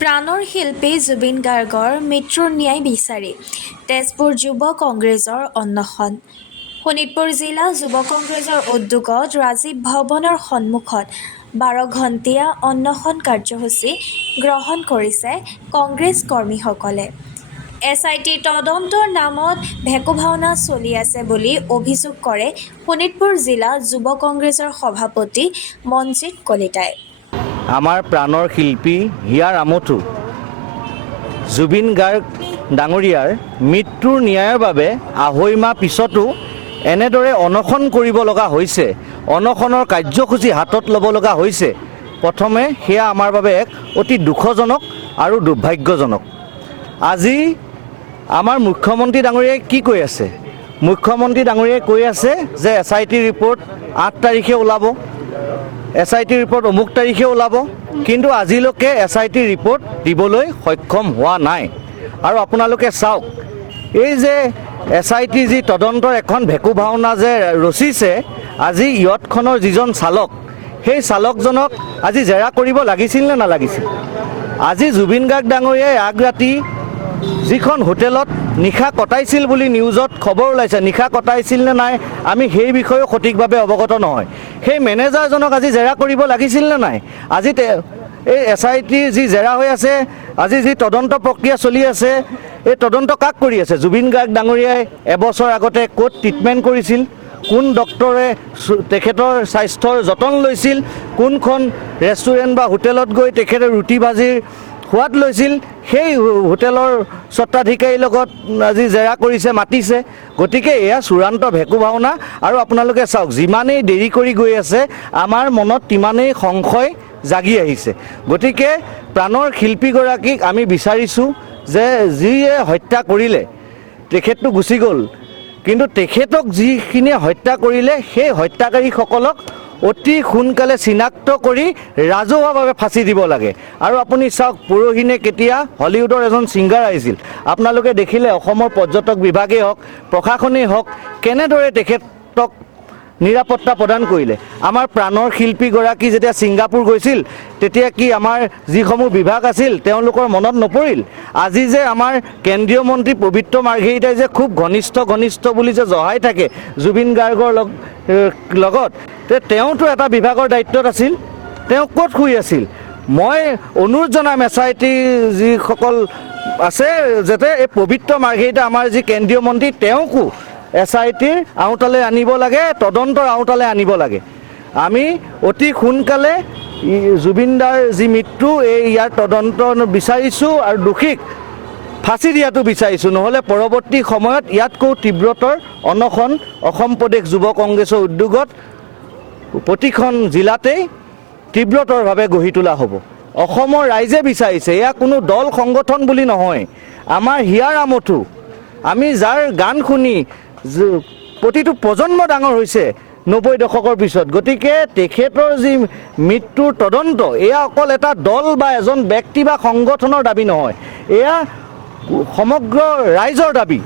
প্ৰাণৰ শিল্পী জুবিন গাৰ্গৰ মৃত্যুৰ ন্যায় বিচাৰি তেজপুৰ যুৱ কংগ্ৰেছৰ অনশন। শোণিতপুৰ জিলা যুৱ কংগ্ৰেছৰ উদ্যোগত ৰাজীৱ ভৱনৰ সন্মুখত 12 ঘণ্টীয়া অনশন কাৰ্যসূচী গ্ৰহণ কৰিছে কংগ্ৰেছ কৰ্মীসকলে। SIT তদন্তৰ নামত ভেকু ভাওনা চলি আছে বুলি অভিযোগ কৰে শোণিতপুৰ জিলা যুৱ কংগ্ৰেছৰ সভাপতি মনজিৎ কলিতাই। আমাৰ প্ৰাণৰ শিল্পী হিয়াৰ আমঠু জুবিন গাৰ্গ ডাঙৰীয়াৰ মৃত্যুৰ ন্যায়ৰ বাবে আঢ়ৈ মাহ পিছতো এনেদৰে অনশন কৰিব লগা হৈছে, অনশনৰ কাৰ্যসূচী হাতত ল'ব লগা হৈছে। প্ৰথমে সেয়া আমাৰ বাবে এক অতি দুখজনক আৰু দুৰ্ভাগ্যজনক। আজি আমাৰ মুখ্যমন্ত্ৰী ডাঙৰীয়াই কি কৈ আছে? মুখ্যমন্ত্ৰী ডাঙৰীয়াই কৈ আছে যে SIT ৰিপৰ্ট 8 তাৰিখে ওলাব, SIT ৰিপৰ্ট অমুক তাৰিখে ওলাব, কিন্তু আজিলৈকে SIT ৰিপৰ্ট দিবলৈ সক্ষম হোৱা নাই। আৰু আপোনালোকে চাওক, এই যে SIT যি তদন্তৰ এখন ভেকু ভাওনা যে ৰচিছে, আজি ইয়তখনৰ যিজন চালক, সেই চালকজনক আজি জেৰা কৰিব লাগিছিল নে নালাগিছিল? আজি জুবিন গাৰ্গ ডাঙৰীয়াই আগ ৰাতি যিখন হোটেলত নিশা কটাইছিল বুলি নিউজত খবৰ ওলাইছে, নিশা কটাইছিল নে নাই আমি সেই বিষয়েও সঠিকভাৱে অৱগত নহয়। সেই মেনেজাৰজনক আজি জেৰা কৰিব লাগিছিল নে নাই? আজি এই SIT যি জেৰা হৈ আছে, আজি যি তদন্ত প্ৰক্ৰিয়া চলি আছে, এই তদন্ত কাক কৰি আছে? জুবিন গাৰ্গ ডাঙৰীয়াই এবছৰ আগতে ক'ত ট্ৰিটমেণ্ট কৰিছিল, কোন ডক্টৰে তেখেতৰ স্বাস্থ্যৰ যতন লৈছিল, কোনখন ৰেষ্টুৰেণ্ট বা হোটেলত গৈ তেখেতে ৰুটি ভাজিৰ সোৱাদ লৈছিল, সেই হোটেলৰ স্বত্বাধিকাৰীৰ লগত আজি জেৰা কৰিছে, মাতিছে। গতিকে এয়া চূড়ান্ত ভেকু ভাওনা। আৰু আপোনালোকে চাওক, যিমানেই দেৰি কৰি গৈ আছে আমাৰ মনত তিমানেই সংশয় জাগি আহিছে। গতিকে প্ৰাণৰ শিল্পীগৰাকীক আমি বিচাৰিছোঁ যে যিয়ে হত্যা কৰিলে, তেখেতটো গুচি গ'ল, কিন্তু তেখেতক যিখিনিয়ে হত্যা কৰিলে সেই হত্যাকাৰীসকলক অতি সোনকালে চিনাক্ত কৰি ৰাজহুৱাভাৱে ফাঁচি দিব লাগে। আৰু আপুনি চাওক, পৰহিনে কেতিয়া হলিউডৰ এজন ছিংগাৰ আহিছিল, আপোনালোকে দেখিলে অসমৰ পৰ্যটক বিভাগেই হওক, প্ৰশাসনেই হওক, কেনেদৰে তেখেতক নিৰাপত্তা প্ৰদান কৰিলে। আমাৰ প্ৰাণৰ শিল্পীগৰাকী যেতিয়া ছিংগাপুৰ গৈছিল, তেতিয়া কি আমাৰ যিসমূহ বিভাগ আছিল তেওঁলোকৰ মনত নপৰিল? আজি যে আমাৰ কেন্দ্ৰীয় মন্ত্ৰী পবিত্ৰ মাৰ্ঘেৰিটাই যে খুব ঘনিষ্ঠ বুলি যে জহাই থাকে জুবিন গাৰ্গৰ লগত, তেওঁতো এটা বিভাগৰ দায়িত্বত আছিল, তেওঁ ক'ত শুই আছিল? মই অনুৰোধ জনাম SIT যিসকল আছে, যাতে এই পবিত্ৰ মাৰ্ঘেৰিটা আমাৰ যি কেন্দ্ৰীয় মন্ত্ৰী, তেওঁকো SITৰ আওতালৈ আনিব লাগে, তদন্তৰ আওতালৈ আনিব লাগে। আমি অতি সোনকালে জুবিনদাৰ যি মৃত্যু, ইয়াৰ তদন্ত বিচাৰিছোঁ আৰু দোষীক ফাঁচি দিয়াটো বিচাৰিছোঁ। নহ'লে পৰৱৰ্তী সময়ত ইয়াতকৈ তীব্ৰতৰ অনশন অসম প্ৰদেশ যুৱ কংগ্ৰেছৰ উদ্যোগত প্ৰতিখন জিলাতেই তীব্ৰতৰভাৱে গঢ়ি তোলা হ'ব। অসমৰ ৰাইজে বিচাৰিছে, এয়া কোনো দল সংগঠন বুলি নহয়, আমাৰ হিয়াৰ আমঠু, আমি যাৰ গান শুনি প্ৰতিটো প্ৰজন্ম ডাঙৰ হৈছে 90 দশকৰ পিছত। গতিকে তেখেতৰ যি মৃত্যুৰ তদন্ত, এয়া অকল এটা দল বা এজন ব্যক্তি বা সংগঠনৰ দাবী নহয়, এয়া সমগ্ৰ ৰাইজৰ দাবী।